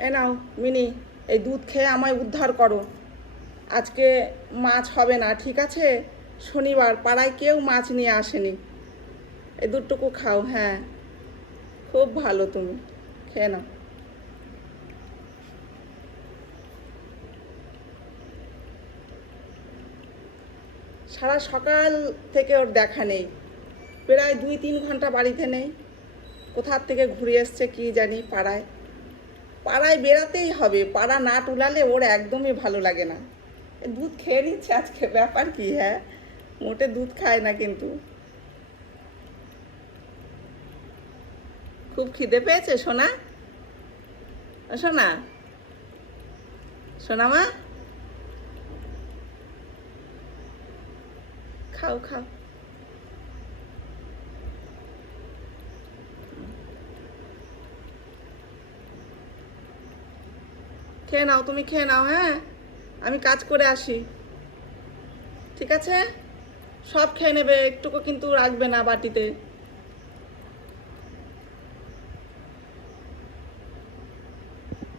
এ নাও, mini, এই দুধ খেয়ে আমায় উদ্ধার করো। আজকে মাছ হবে না, ঠিক আছে? শনিবার, পাড়ায় কেউ মাছ নিয়ে আসেনি। এই দুধটুকু খাও হ্যাঁ। খুব ভালো তুমি, খেয়ে নাও। সারা সকাল থেকে ওর দেখা নেই। প্রায় দুই তিন ঘণ্টা বাড়িতে নেই। কোথার থেকে ঘুরে এসছে কি জানি পাড়ায়। পাড়ায় বেরাতেই হবে, পাড়া না টুলালে ওর একদমই ভালো লাগে না। দুধ খেয়ে নিচ্ছে আজকে, ব্যাপার কি হ্যাঁ? মোটে দুধ খায় না কিন্তু। খুব খিদে পেয়েছে, সোনা? সোনা? সোনা মা? খাও খাও। খেয়ে নাও, তুমি খেয়ে নাও হ্যাঁ? আমি কাজ করে আসি। ঠিক আছে? সব খেয়ে নেবে, একটুকু কিন্তু রাখবে না বাটিতে।